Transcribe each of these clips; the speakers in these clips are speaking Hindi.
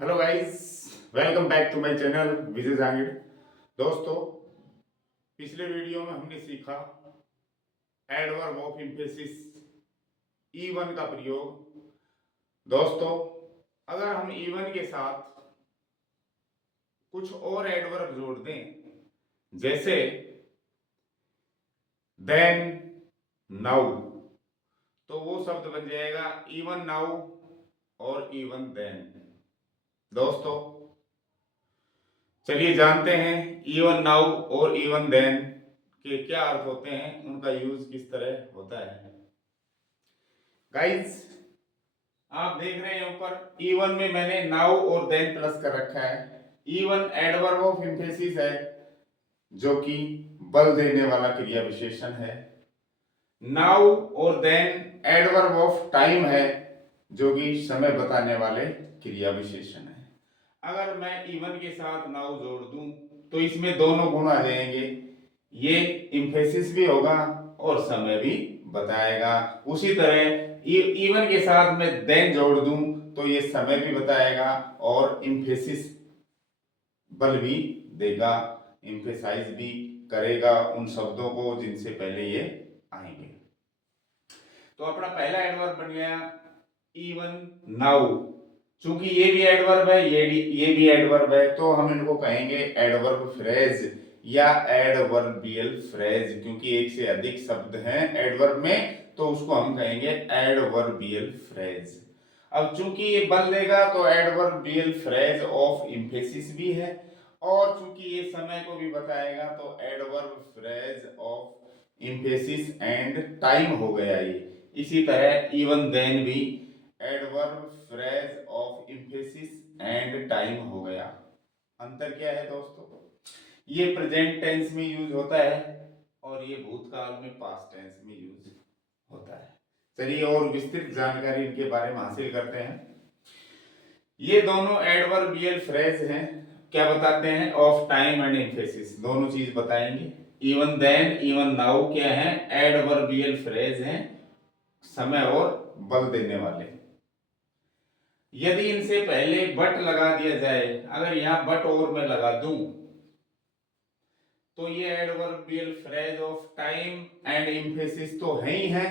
Hello guys, welcome back to my channel Vijay Jangid. दोस्तों, पिछले वीडियो में हमने सीखा एडवर्ब ऑफ एम्फेसिस ईवन का प्रयोग। दोस्तों, अगर हम ईवन के साथ कुछ और एडवर्ब जोड़ दें, जैसे देन, नाउ, तो वो शब्द बन जाएगा इवन नाउ और इवन देन। दोस्तों, चलिए जानते हैं इवन नाउ और इवन देन के क्या अर्थ होते हैं, उनका यूज किस तरह होता है। गाइस, आप देख रहे हैं ऊपर इवन में मैंने नाउ और देन प्लस कर रखा है। इवन एडवर्ब ऑफ एम्फेसिस है, जो कि बल देने वाला क्रिया विशेषण है। नाउ और देन एडवर्ब ऑफ टाइम है, जो कि समय बताने वाले क्रिया विशेषण है। अगर मैं इवन के साथ नाउ जोड़ दूं तो इसमें दोनों गुण आ जाएंगे, ये एम्फेसिस भी होगा और समय भी बताएगा। उसी तरह इवन के साथ मैं देन जोड़ दूं तो ये समय भी बताएगा और एम्फेसिस बल भी देगा, एम्फेसाइज भी करेगा उन शब्दों को जिनसे पहले ये आएंगे। तो अपना पहला एडवर्ब बन गया इवन नाउ। चूंकि ये भी एडवर्ब है, ये भी एडवर्ब है, तो हम इनको कहेंगे एडवर्ब फ्रेज या एडवर्बियल फ्रेज, क्योंकि एक से अधिक शब्द हैं एडवर्ब में, तो उसको हम कहेंगे एडवर्बियल फ्रेज। अब चूंकि ये बल देगा तो एडवर्बियल फ्रेज ऑफ एम्फेसिस भी है, और चूंकि ये समय को भी बताएगा तो adverb phrase of emphasis and time हो गया ये। इसी तरह इवन देन भी adverb phrase of emphasis and time हो गया। अंतर क्या है दोस्तों? ये प्रेजेंट टेंस में यूज होता है और ये भूतकाल में पास्ट टेंस में यूज होता है। चलिए और विस्तृत जानकारी इनके बारे में हासिल करते हैं। ये दोनों एडवर्बियल फ्रेज हैं, क्या बताते हैं? ऑफ टाइम एंड एम्फेसिस, दोनों चीज बताएंगे। इवन देन, इवन नाउ क्या है? एडवर्बियल फ्रेज हैं, समय और बल देने वाले। यदि इनसे पहले बट लगा दिया जाए, अगर यहां बट और मैं लगा दूं तो ये adverbial phrase of time and emphasis तो है ही है,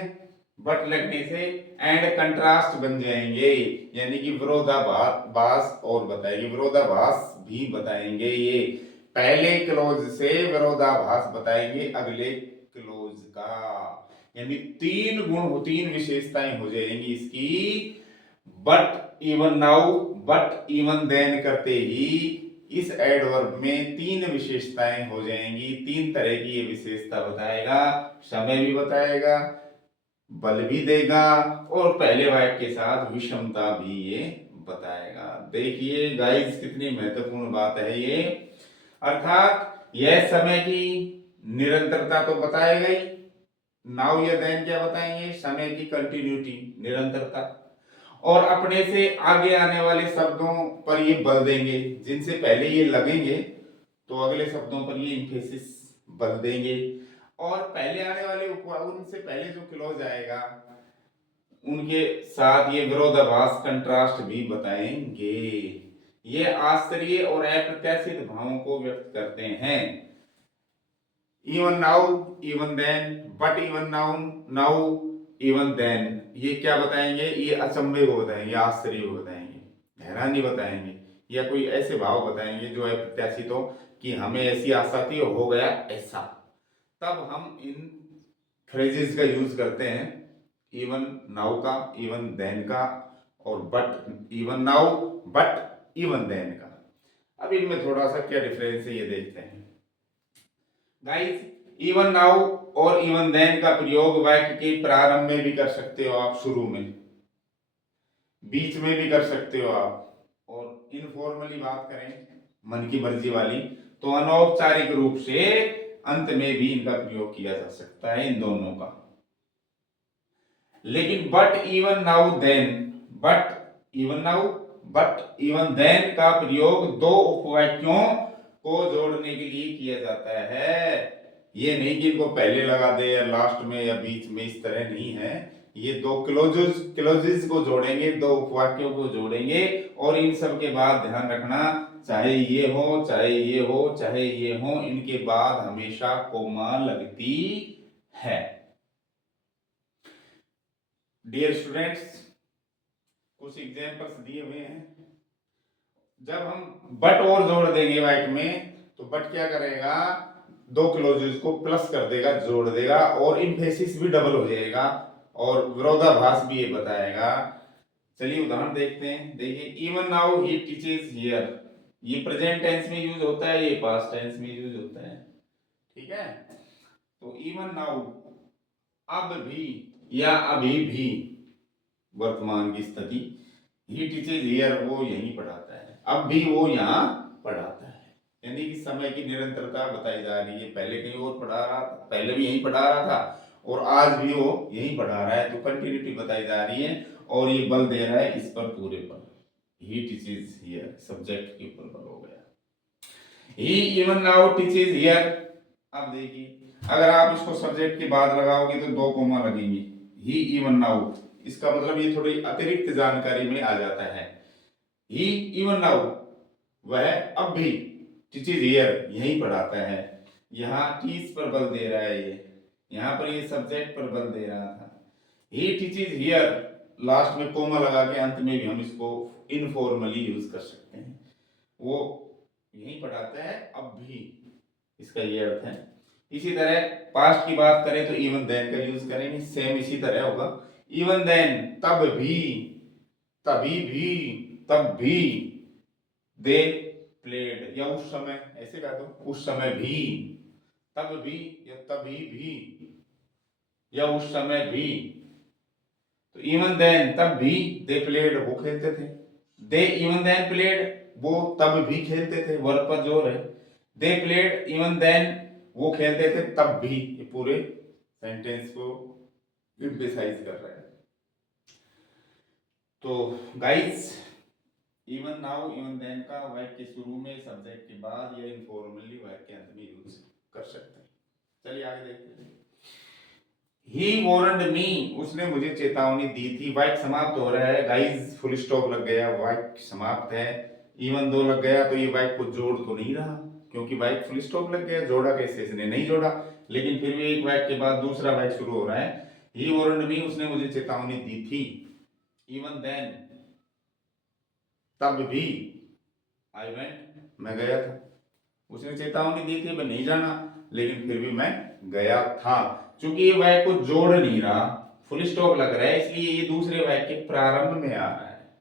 बट लगने से एंड कंट्रास्ट बन जाएंगे, यानी कि विरोधाभास और बताएंगे, विरोधाभास भी बताएंगे। ये पहले क्लोज से विरोधाभास बताएंगे अगले क्लोज का, यानी तीन गुण, तीन विशेषताएं हो जाएंगी इसकी। But even now, but even then करते ही इस एडवर्ब में तीन विशेषताएं हो जाएंगी, तीन तरह की ये विशेषता बताएगा, समय भी बताएगा, बल भी देगा और पहले वाक्य के साथ विषमता भी ये बताएगा। देखिए गाइस, कितनी महत्वपूर्ण बात है ये। अर्थात यह समय की निरंतरता तो बताएगा ही, नाउ या देन क्या बताएंगे? समय की कंटिन्यूटी, निरंतरता, और अपने से आगे आने वाले शब्दों पर ये बल देंगे, जिनसे पहले ये लगेंगे तो अगले शब्दों पर ये इंफेसिस बल देंगे, और पहले आने वाले उनसे पहले जो क्लोज आएगा उनके साथ ये विरोधाभास, कंट्रास्ट भी बताएंगे। ये आश्चर्य और अप्रत्याशित भावों को व्यक्त करते हैं। Even now, even then, but even now, now even then, ये क्या बताएंगे? ये अचंभे को बताएंगे, आश्चर्य को बताएंगे, हैरानी बताएंगे, या कोई ऐसे भाव बताएंगे जो अप्रत्याशित हो, कि हमें ऐसी आशा थी हो गया ऐसा। तब हम इन फ्रेजेस का यूज करते हैं, इवन नाउ का, इवन देन का, और but even now, but even then का। अब इनमें थोड़ा सा क्या डिफरेंस है ये देखते हैं। गाइस, इवन नाउ और इवन देन का प्रयोग वाक्य के प्रारंभ में भी कर सकते हो आप, शुरू में, बीच में भी कर सकते हो आप, और इनफॉर्मली बात करें मन की मर्जी वाली तो अनौपचारिक रूप से अंत में भी इनका प्रयोग किया जा सकता है, इन दोनों का। लेकिन but even now then, but even now, but even then का प्रयोग दो उपवाक्यों को जोड़ने के लिए किया जाता है। ये नहीं कि इनको पहले लगा दे या लास्ट में या बीच में, इस तरह नहीं है। ये दो क्लोजेस को जोड़ेंगे, दो उपवाक्यों को जोड़ेंगे, और इन सब के बाद ध्यान रखना, चाहे ये हो चाहे ये हो चाहे ये हो, इनके बाद हमेशा कोमा लगती है। डियर स्टूडेंट्स, कुछ एग्जांपल्स दिए हुए हैं। जब हम बट और जोड़ देंगे वाक्य में, तो बट क्या करेगा, दो क्लोजेस को प्लस कर देगा, जोड़ देगा, और इम्फेसिस भी डबल हो जाएगा, और विरोधाभास भी ये बताएगा। चलिए उदाहरण देखते हैं। देखिए, even now he teaches here, ये प्रेजेंट टेंस में यूज होता है, ये पास्ट टेंस में यूज होता है। ठीक है, तो इवन नाउ अब भी या अभी भी, वर्तमान की स्थिति, ही टीचेस हियर, वो यहीं पढ़ाता है, अब भी वो यहाँ पढ़ाता है, यानी कि समय की निरंतरता बताई जा रही है। पहले कहीं और पढ़ा रहा था, पहले भी यहीं पढ़ा रहा था, और आज भी वो यहीं पढ़ा रहा है, तो कंटिन्यूटी बताई जा रही है, और ये बल दे रहा है इस पर, पूरे पर। ही टीचेस हियर, सब्जेक्ट के ऊपर बल हो गया। ही इवन नाउ टीचेस हियर, अब देखिए, अगर आप इसको सब्जेक्ट के बाद लगाओगे तो दो कोमा लगेंगे। ही इवन नाउ, इसका मतलब ये थोड़ी अतिरिक्त जानकारी में आ जाता है। ही इवन नाउ, वह अब भी, टीचेस हियर, यही पढ़ाता है। यहाँ टीच पर बल दे रहा है, ये यहाँ पर ये सब्जेक्ट पर बल दे रहा था। ही टीचेस हियर, लास्ट में कोमा लगा के अंत में भी हम इसको इनफॉर्मली यूज कर सकते हैं। वो यही पढ़ाता है अब भी, इसका ये अर्थ है। इसी तरह पास्ट की बात करें तो इवन देन का यूज करेंगे, सेम इसी तरह होगा। इवन देन, तब भी, तभी भी, तब भी, दे प्लेड, या उस समय, ऐसे कह दो, उस समय भी, तब भी, या तभी भी, या उस समय भी। तो इवन देन, तब भी, दे प्लेड, वो खेलते थे। दे इवन देन प्लेड, वो तब भी खेलते थे, वर्ब पर जोर है। दे प्लेड इवन देन, वो खेलते थे तब भी, ये पूरे सेंटेंस को एम्फसाइज कर रहा है। तो guys, even now even then का वाक्य के शुरू में, सब्जेक्ट के बाद, या इनफॉर्मली वाक्य के अंत में यूज कर सकते हैं। चलिए आगे देखते हैं। ही वार्नड मी, उसने मुझे चेतावनी दी थी। वाक्य समाप्त हो रहा है गाइस, फुल स्टॉप लग गया, वाक्य समाप्त है। इवन दो लग गया तो ये वाक्य को जोड़ तो नहीं रहा, क्योंकि वाक्य फुल स्टॉप लग गया, जोड़ा कैसे, इसने नहीं जोड़ा। लेकिन फिर भी एक वाक्य के बाद दूसरा वाक्य शुरू हो रहा है। ही वार्नड मी, उसने मुझे चेतावनी दी थी। इवन देन, तब भी, आई वेंट, मैं गया था। उसने चेतावनी दी थी, मैं नहीं जाना, लेकिन फिर भी मैं गया था। क्योंकि ये वाक्य को जोड़ नहीं रहा, फुल स्टॉप लग रहा है, इसलिए ये दूसरे वाक्य के प्रारंभ में आ रहा है,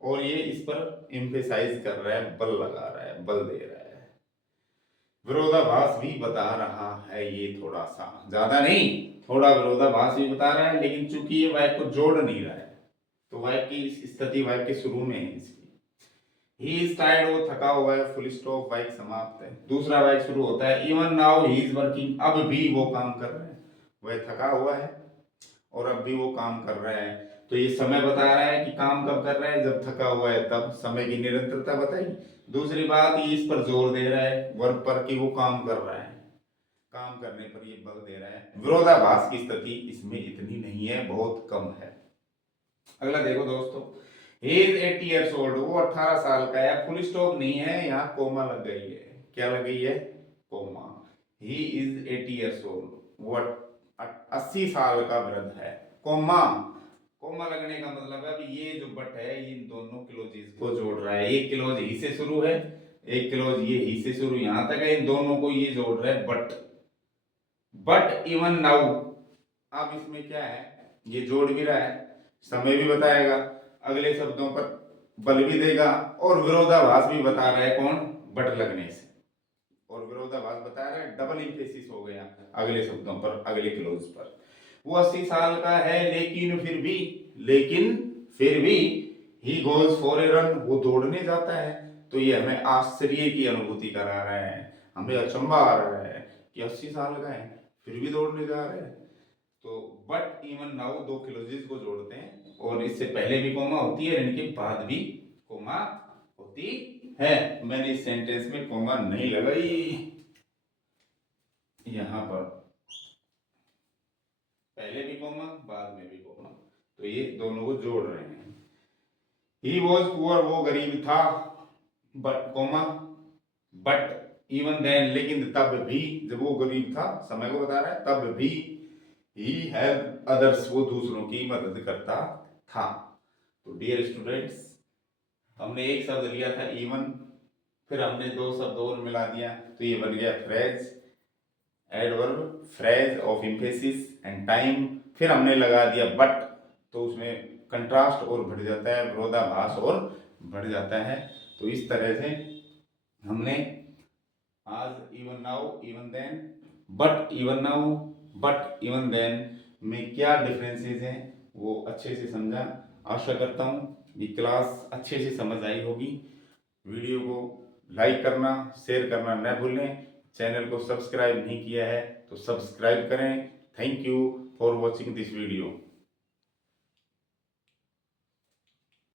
और ये इस पर एम्फेसाइज कर रहा है, बल लगा रहा है, बल दे रहा है। विरोधाभास भी बता रहा है, ये थोड़ा सा, ज्यादा नहीं, थोड़ा विरोधाभास भी बता रहा है, लेकिन चूंकि ये वाक्य को जोड़ नहीं रहा है, तो वाक्य की स्थिति वाक्य के शुरू में है इसकी। ही इज टायर्ड, वो थका हुआ है, फुल स्टॉप, वाक्य समाप्त है। दूसरा वाक्य शुरू होता है, even now he is working, अब भी वो काम कर रहा है। वह थका हुआ है और अब भी वो काम कर रहा है, तो ये समय बता रहा है कि काम कब कर रहा है, जब थका हुआ है तब, समय की निरंतरता बताई। दूसरी बात, ये इस पर जोर दे रहा है, वर्ब पर, कि वो काम कर रहा है, काम करने पर ये बल दे रहा है। विरोधाभास की स्थिति इसमें इतनी नहीं है, बहुत कम है। अगला देखो दोस्तों, ही इज 80 years old, वो 18 साल का है। फुल स्टॉप नहीं है, यहाँ कोमा लग गई है। क्या लग गई है, comma. He is 80 years old, वो 80 साल का वृद्ध है। कोमा, कोमा लगने का मतलब है, अब ये जो बट है, इन दोनों क्लोजेस को जोड़ रहा है। एक क्लोज ही से शुरू है, एक क्लोज ये ही से शुरू, यहां तक है, इन दोनों को ये जोड़ रहा है, बट इवन नाउ। अब इसमें क्या है, ये जोड़ भी रहा है, समय भी बताएगा, अगले शब्दों पर बल भी देगा, और विरोधाभास भी बता रहा है। कौन, बट लगने से, और विरोधाभास बता रहा है, डबल इंफेसिस हो गया अगले शब्दों पर, अगले क्लोज पर। वो 80 साल का है, लेकिन फिर भी he goes for a run, वो दौड़ने जाता है। तो ये हमें आश्चर्य की अनुभूति करा रहा है, हमें अचंभा आ रहा है कि 80 साल का है फिर भी दौड़ने जा रहे हैं। तो बट इवन नाउ दो क्लोजेस को जोड़ते हैं, और इससे पहले भी कोमा होती है, इनके बाद भी कोमा होती है। मैंने इस सेंटेंस में कोमा नहीं लगाई, यहां पर पहले भी कॉमा बाद में भी कॉमा, तो ये दोनों को जोड़ रहे हैं। ही वॉज पुअर, वो गरीब था, but comma but even then, लेकिन तब भी, जब वो गरीब था समय को बता रहा है, तब भी ही हेल्प अदर्स, वो दूसरों की मदद करता था। तो डियर स्टूडेंट्स, हमने एक शब्द लिया था इवन, फिर हमने दो शब्द और मिला दिया, तो ये बन गया phrase, adverb phrase of emphasis and time. फिर हमने लगा दिया बट, तो उसमें कंट्रास्ट और बढ़ जाता है, विरोधाभास और बढ़ जाता है। तो इस तरह से हमने आज even now even then, but even now but even then में क्या डिफरेंसेस हैं वो अच्छे से समझा। आशा करता हूँ ये क्लास अच्छे से समझ आई होगी। वीडियो को लाइक करना, शेयर करना न भूलें। चैनल को सब्सक्राइब नहीं किया है तो सब्सक्राइब करें। Thank you for watching this video.